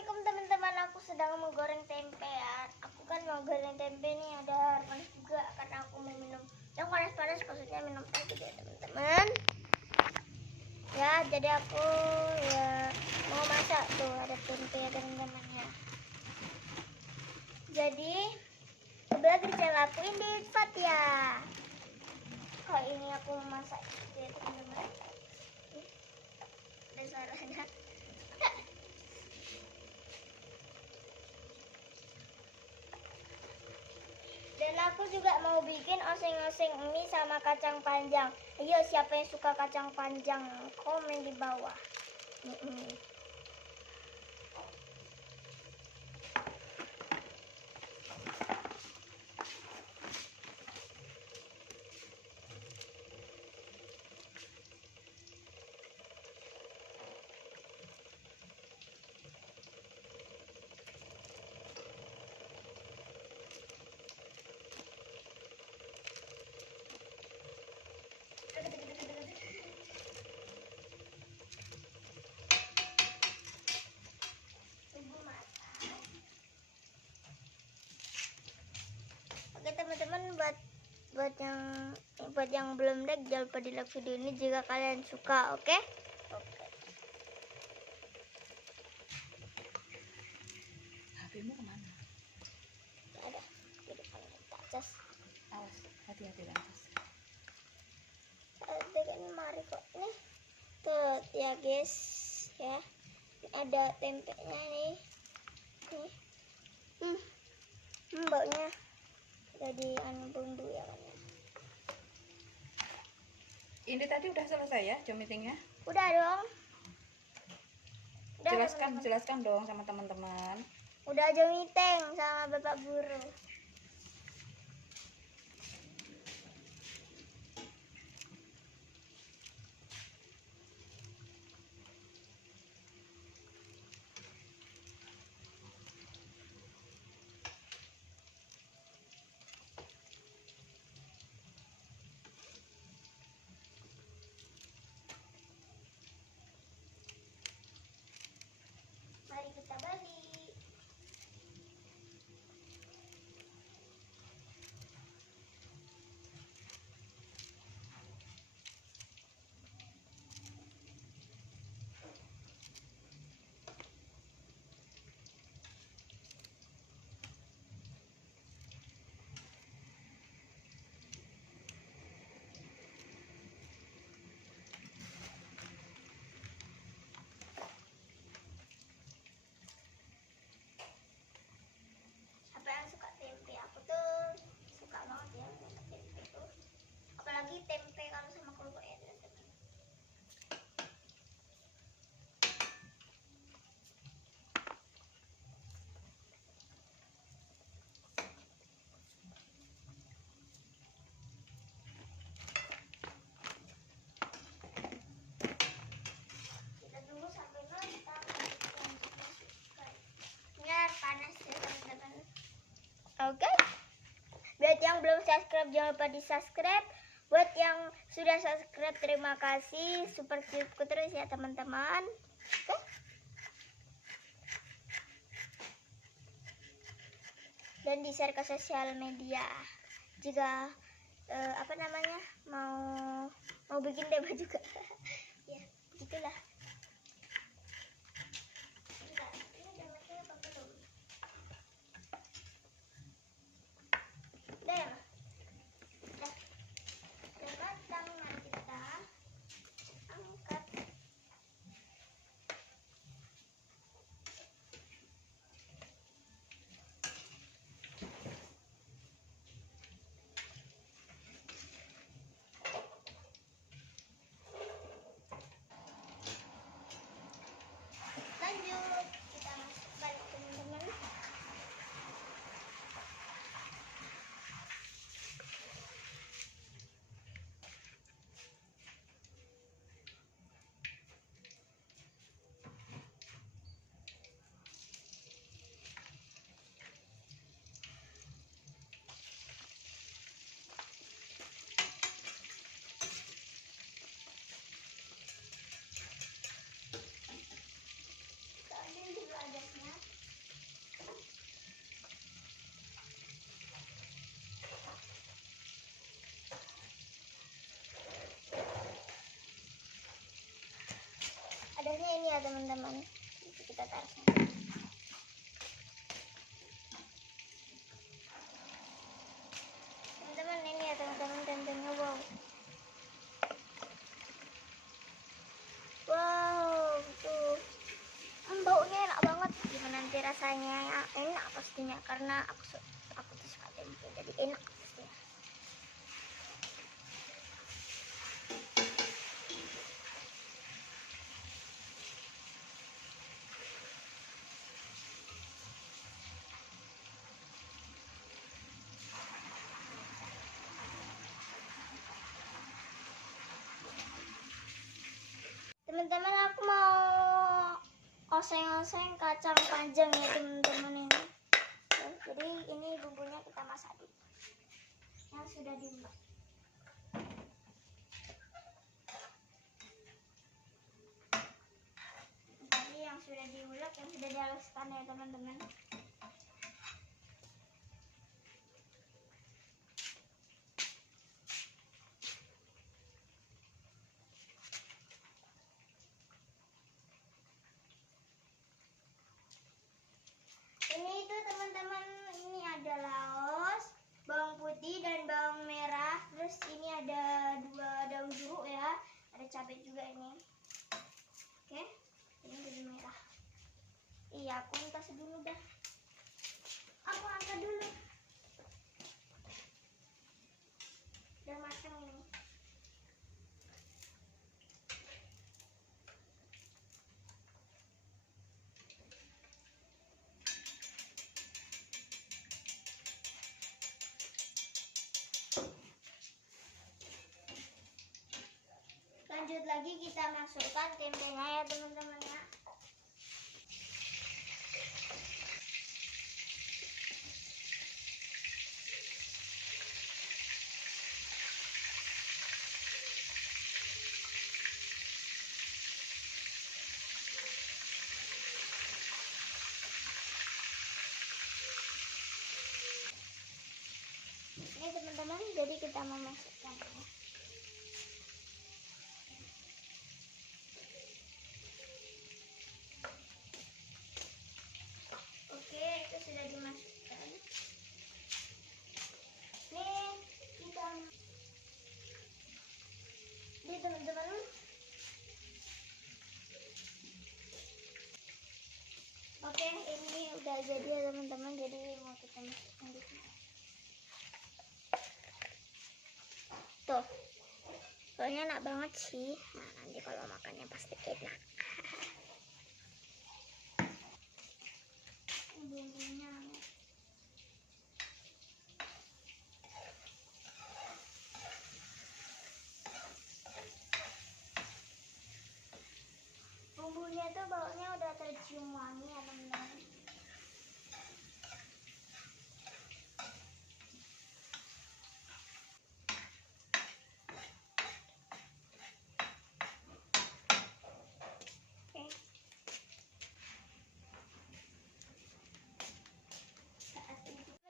Assalamualaikum teman-teman, aku sedang menggoreng tempe ya. Aku kan mau goreng tempe nih, ada air panas juga karena aku mau minum yang panas-panas, maksudnya minum teh gitu ya teman-teman. Ya, jadi aku ya mau masak tuh, ada tempe ya teman-temannya. Jadi sebelah kerjaan aku ini cepat ya. Kali ini aku masak gitu ya teman-teman. Ada suaranya. Dan aku juga mau bikin oseng-oseng mie sama kacang panjang. Ayo, siapa yang suka kacang panjang? Komen di bawah. Oke teman-teman, buat yang belum like, jangan lupa di like video ini jika kalian suka, oke? Oke. HP-mu kemana? Gak ada di depan atas. Awas, hati-hati di atas. Ada kan mari kok nih. Tuh ya guys, ya. Ada tempenya nih. Nih. Baunya jadi bumbu ya kan. Ini tadi udah selesai ya Zoom meetingnya? Udah dong. Udah, Jelaskan dong sama teman-teman. udah aja meeting sama Bapak Guru. Mari kita balik. Siapa yang suka tempe? Aku tuh suka banget ya sama tempe tuh. Apalagi tempe kalau sama kerupuk ya teman-teman. Kita tunggu sampai matang. Biar panas ya teman-teman. Oke. Buat yang belum subscribe jangan lupa di subscribe. Buat yang sudah subscribe terima kasih. Support aku terus ya teman-teman. Oke. Dan di share ke sosial media jika mau bikin demo juga. Ya begitulah. Ini udah matang apa belum? Udah ya, Ma? Udah matang, mari kita angkat. ya teman-teman. Kita taruh sini. Teman-teman, ini ya teman-teman tempenya. Wow, tuh baunya enak banget. Gimana nanti rasanya? Ya, enak pastinya karena aku tuh suka tempe, jadi enak pastinya. Teman-teman, aku mau oseng-oseng kacang panjang ya teman-teman ini. Jadi ini bumbunya kita masak dulu. Yang sudah diulek. Tadi yang sudah diulek, yang sudah dihaluskan ya teman-teman. Ini itu teman-teman, ini ada laos, bawang putih dan bawang merah. Terus ini ada 2 daun jeruk ya, ada cabai juga ini. Oke, ini bawang merah. Iya, aku kasih dulu dah. Aku angkat dulu. Udah matang ini. Lanjut lagi kita masukkan tempenya ya teman-teman ya. Ini teman-teman, jadi kita memasukkan ini. Oke, itu sudah dimasukkan. Nih, kita ini teman-teman. Oke, ini udah jadi ya teman-teman. Jadi mau kita masukkan di sini. Tuh, soalnya enak banget sih. Nah, nanti kalau makannya pasti enak. Bumbunya. Bumbunya tuh baunya udah tercium wangi ya teman-teman.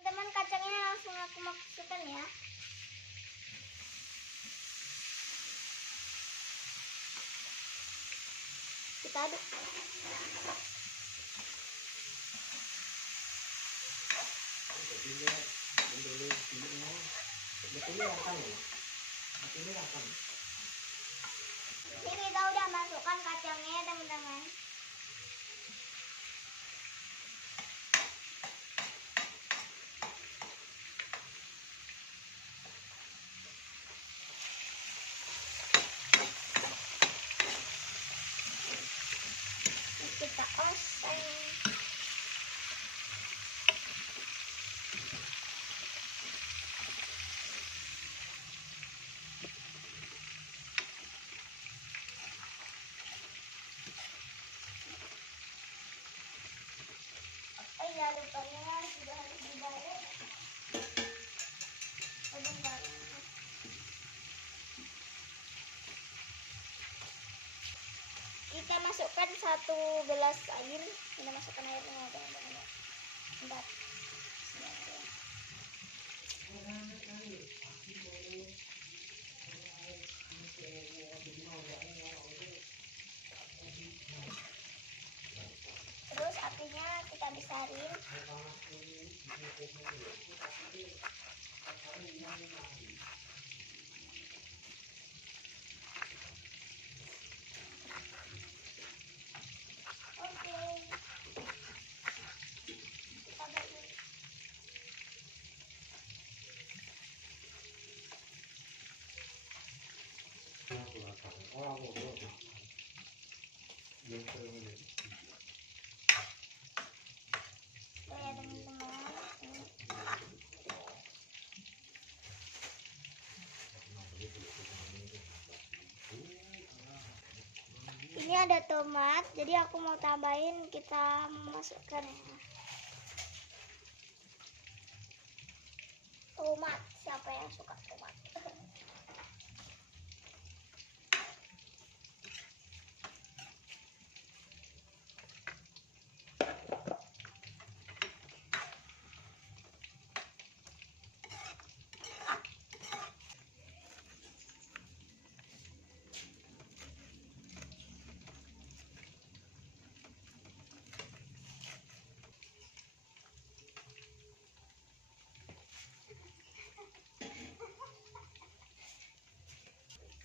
Teman-teman, kacangnya langsung aku masukkan ya. Kita aduk. Ini kita udah masukkan kacangnya ya teman-teman. Kita oseng. Jangan lupa juga harus dibalik. Sebentar. Kita masukkan 1 gelas air. Kita masukkan airnya teman-teman. Bentar. besarin. Oke. Kita bagi. Oke ya teman-teman. Ini ada tomat, jadi aku mau tambahin, kita masukkan ya. Tomat, siapa yang suka tomat?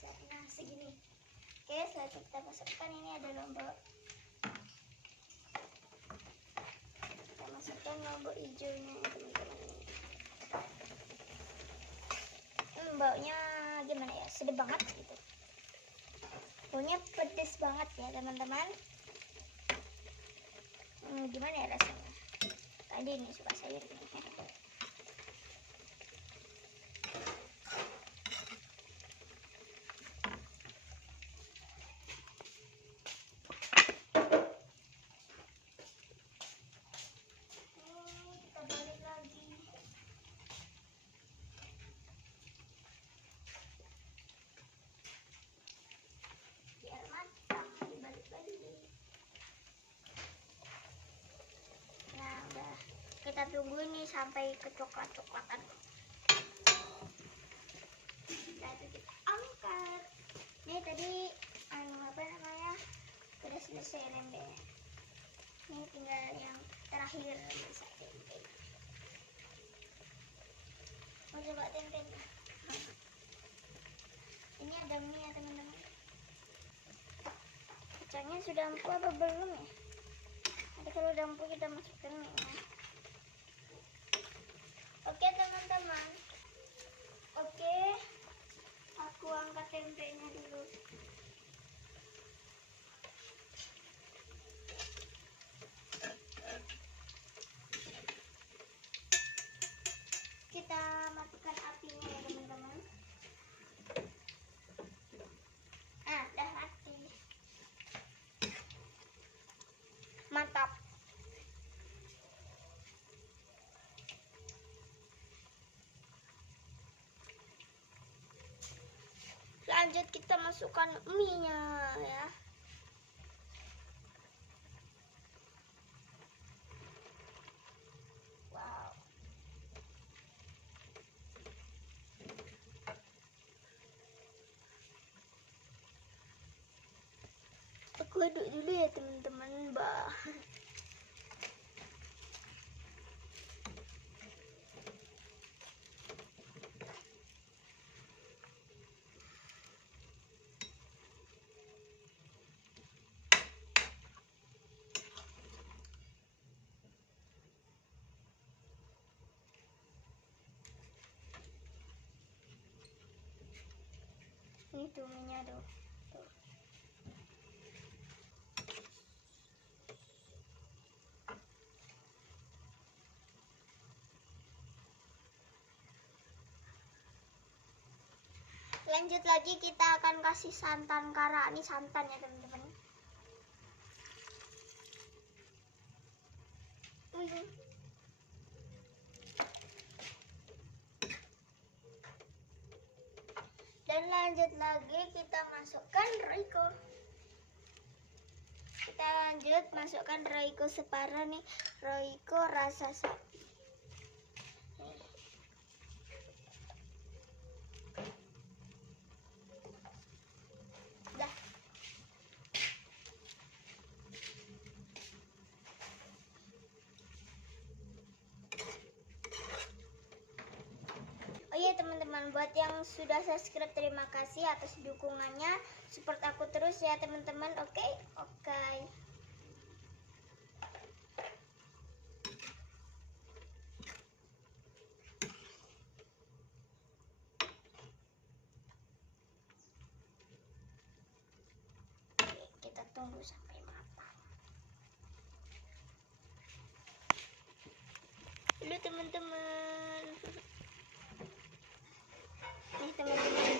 Nah, segini. Oke, setelah kita masukkan, ini ada lombok. Kita masukkan lombok hijaunya teman-teman. Baunya gimana ya? Sedap banget gitu. Baunya pedes banget ya teman-teman. Gimana ya rasanya? Tadi ini suka sayur gini. Kita balik lagi. Biar matang, dibalik lagi. Nah, udah. Kita tunggu ini sampai kecoklat-coklatan. Nah, itu kita angkat. Ini tadi apa namanya? Udah selesai tempe. Ini tinggal yang terakhir masak tempe. Mau coba tempe? Ini ada mie ya teman-teman. Kacangnya sudah empuk apa belum ya? Nanti kalau udah empuk kita masukkan mie nya. Oke teman-teman. Oke, aku angkat tempenya dulu. Kita matikan apinya ya teman-teman. Udah mati. Mantap. Lanjut kita masukkan mie-nya ya. Wow. Aku aduk dulu ya teman-teman, bah. Ini tuh minyak tuh. Lanjut lagi kita akan kasih santan kara. Ini santan ya teman-teman. Dan lanjut lagi kita masukkan roiko. Kita lanjut masukkan roiko separuh nih, roiko rasa sapi. Dah. Buat yang sudah subscribe, terima kasih atas dukungannya. Support aku terus ya teman-teman. Oke? Oke. Kita tunggu sampai matang. Halo teman-teman. Nih teman-teman.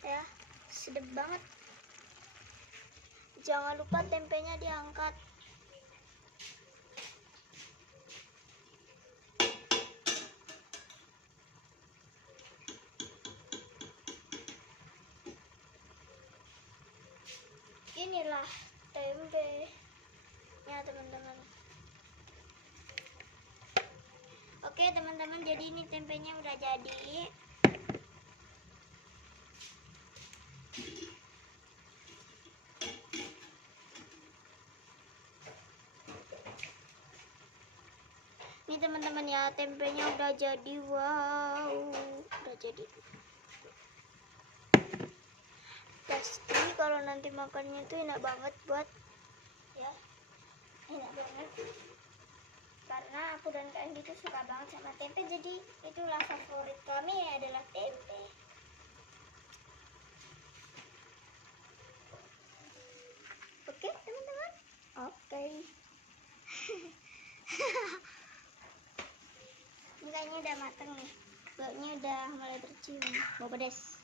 Ya, sedap banget. Jangan lupa tempenya diangkat. Inilah tempe ya teman-teman. Oke teman-teman, jadi ini tempenya udah jadi. Ini teman-teman ya, tempenya udah jadi. Wow, udah jadi. Pasti kalau nanti makannya tuh enak banget buat ya, enak banget. Karena aku dan Kak Andi tuh suka banget sama tempe, jadi itulah favorit kami adalah tempe. Oke teman-teman. Oke. Ini kayaknya udah mateng nih. Baunya udah mulai tercium. Bau pedas.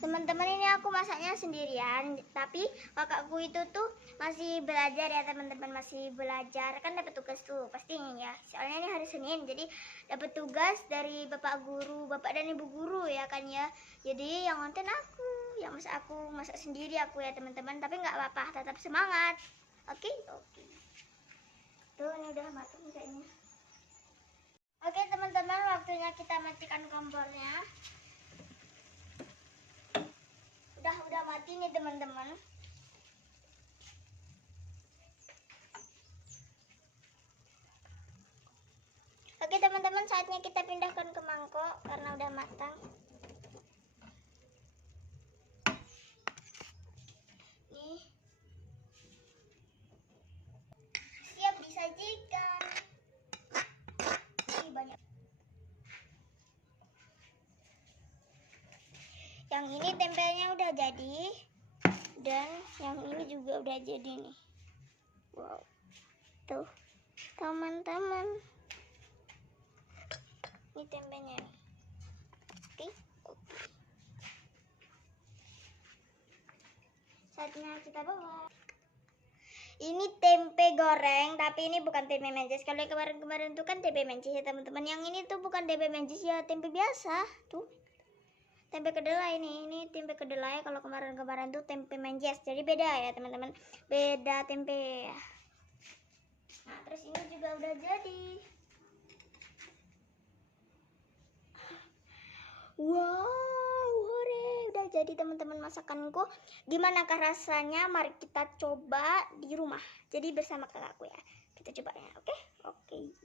Teman-teman, ini aku masaknya sendirian, tapi kakakku itu tuh masih belajar ya teman-teman, masih belajar, kan dapat tugas tuh pastinya ya, soalnya ini hari Senin, jadi dapat tugas dari bapak guru, bapak dan ibu guru ya kan ya, jadi yang ngonten aku masak sendiri aku ya teman-teman, tapi nggak apa-apa, tetap semangat. Oke. Tuh ini udah matang kayaknya. Oke teman-teman, waktunya kita matikan kompornya. Udah mati nih teman-teman. Oke teman-teman, saatnya kita pindahkan ke mangkok karena udah matang. Nih, siap disajikan. Nih banyak. Yang ini tempenya udah jadi, dan yang ini juga udah jadi nih. Wow, tuh teman-teman, ini tempenya nih. Oke. Saatnya kita bawa. Ini tempe goreng, tapi ini bukan tempe menjes. Kalau kemarin-kemarin tuh kan tempe menjes ya teman-teman. Yang ini tuh bukan tempe menjes ya, tempe biasa tuh. Tempe kedelai ini tempe kedelai. Kalau kemarin-kemarin tuh tempe menjes, jadi beda ya teman-teman, beda tempe. Nah terus ini juga udah jadi. Wow, hore, udah jadi teman-teman masakanku. Gimanakah rasanya? Mari kita coba di rumah. Jadi bersama kakakku ya, kita coba ya. Oke.